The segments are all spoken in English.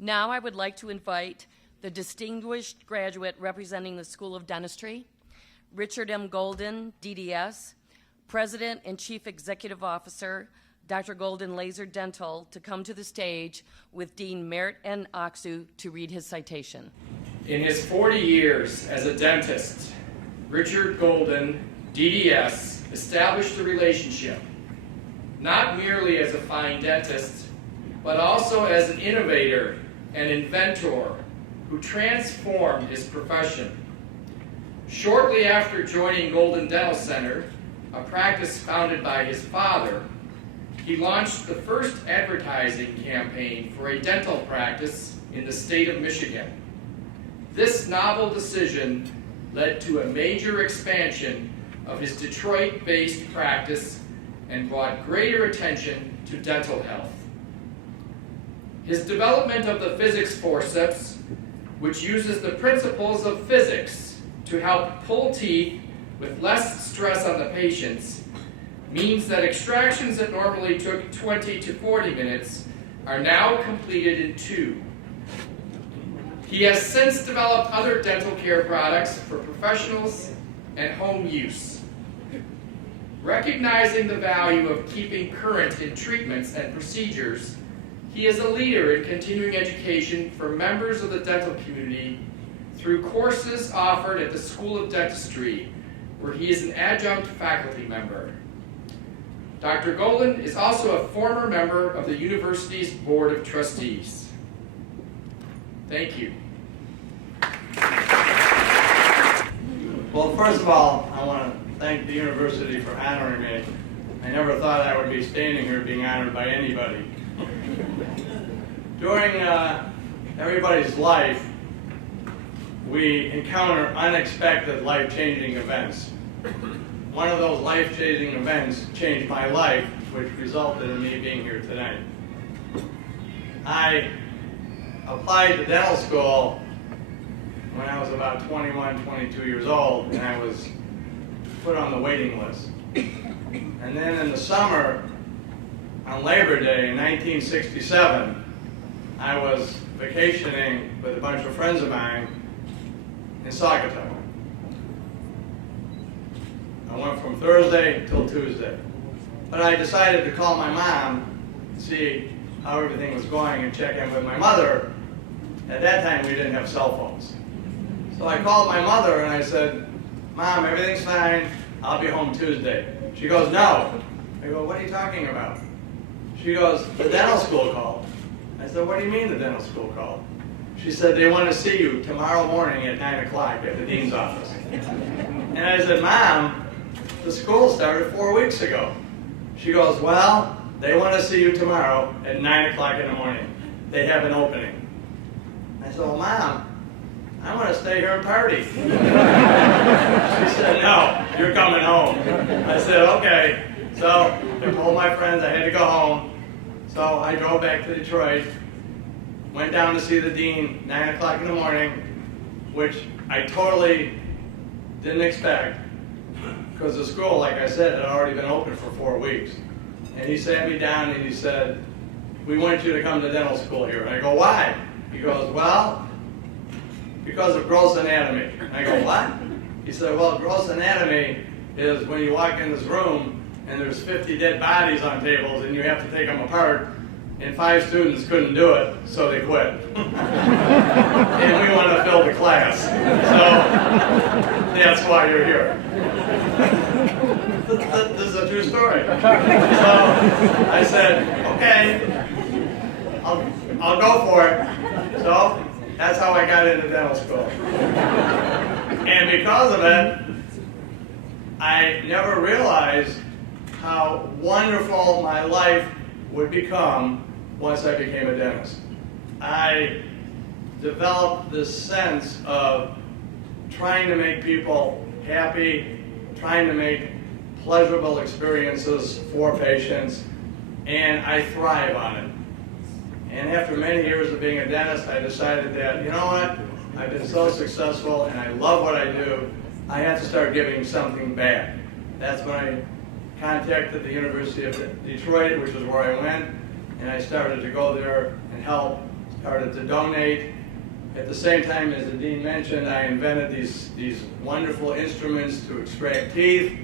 Now I would like to invite the distinguished graduate representing the School of Dentistry, Richard M. Golden, DDS, President and Chief Executive Officer, Dr. Golden Laser Dental, to come to the stage with Dean Merritt N. Oxu to read his citation. In his 40 years as a dentist, Richard Golden, DDS, established a relationship, not merely as a fine dentist, but also as an innovator and inventor who transformed his profession. Shortly after joining Golden Dental Center, a practice founded by his father, he launched the first advertising campaign for a dental practice in the state of Michigan. This novel decision led to a major expansion of his Detroit-based practice and brought greater attention to dental health. His development of the physics forceps, which uses the principles of physics to help pull teeth with less stress on the patients, means that extractions that normally took 20 to 40 minutes are now completed in 2. He has since developed other dental care products for professionals and home use. Recognizing the value of keeping current in treatments and procedures, he is a leader in continuing education for members of the dental community through courses offered at the School of Dentistry, where he is an adjunct faculty member. Dr. Golden is also a former member of the university's Board of Trustees. Thank you. Well, first of all, I want to thank the university for honoring me. I never thought I would be standing here being honored by anybody. During everybody's life, we encounter unexpected life-changing events. One of those life-changing events changed my life, which resulted in me being here tonight. I applied to dental school when I was about 21, 22 years old, and I was put on the waiting list. And then in the summer, on Labor Day in 1967, I was vacationing with a bunch of friends of mine in Saugatuck. I went from Thursday till Tuesday. But I decided to call my mom to see how everything was going and check in with my mother. At that time, we didn't have cell phones. So I called my mother and I said, "Mom, everything's fine. I'll be home Tuesday." She goes, "No." I go, "What are you talking about?" She goes, "The dental school called." I said, "What do you mean the dental school called?" She said, "They want to see you tomorrow morning at 9 o'clock at the dean's office." And I said, "Mom, the school started 4 weeks ago." She goes, "Well, they want to see you tomorrow at 9 o'clock in the morning. They have an opening." I said, "Well, Mom, I want to stay here and party." She said, "No, you're coming home." I said, "Okay." So I told my friends I had to go home. So I drove back to Detroit, went down to see the dean 9 o'clock in the morning, which I totally didn't expect, because the school, like I said, had already been open for 4 weeks. And he sat me down and he said, "We want you to come to dental school here." And I go, "Why?" He goes, "Well, because of gross anatomy." And I go, "What?" He said, "Well, gross anatomy is when you walk in this room and there's 50 dead bodies on tables and you have to take them apart, and 5 students couldn't do it, so they quit." And we want to fill the class. So that's why you're here. This is a true story. So I said, "Okay, I'll go for it." So that's how I got into dental school. And because of it, I never realized how wonderful my life would become once I became a dentist. I developed this sense of trying to make people happy, trying to make pleasurable experiences for patients, and I thrive on it. And after many years of being a dentist, I decided that, you know what, I've been so successful and I love what I do, I have to start giving something back. That's when I contacted the University of Detroit, which is where I went, and I started to go there and help started to donate. At the same time, as the dean mentioned, I invented these wonderful instruments to extract teeth,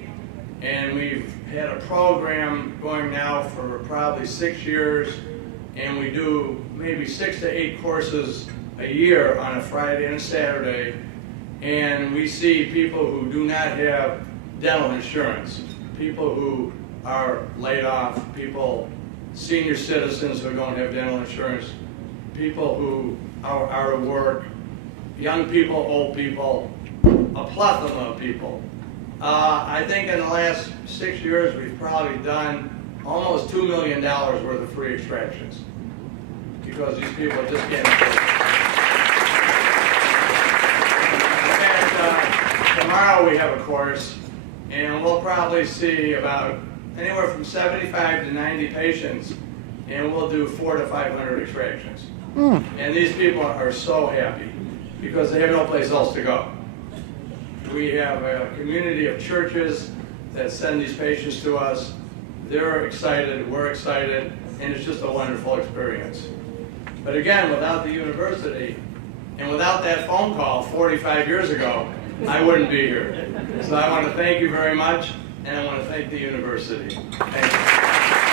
and we've had a program going now for probably 6 years, and we do maybe 6 to 8 courses a year on a Friday and a Saturday, and we see people who do not have dental insurance, people who are laid off, senior citizens who don't have dental insurance, people who are out of work, young people, old people, a plethora of people. I think in the last 6 years we've probably done almost $2 million worth of free extractions because these people just can't afford it. In fact, tomorrow we have a course, and we'll probably see about anywhere from 75 to 90 patients, and we'll do 400 to 500 extractions. And these people are so happy because they have no place else to go. We have a community of churches that send these patients to us. They're excited, we're excited, and it's just a wonderful experience. But again, without the university and without that phone call 45 years ago, I wouldn't be here. So I want to thank you very much, and I want to thank the university. Thank you.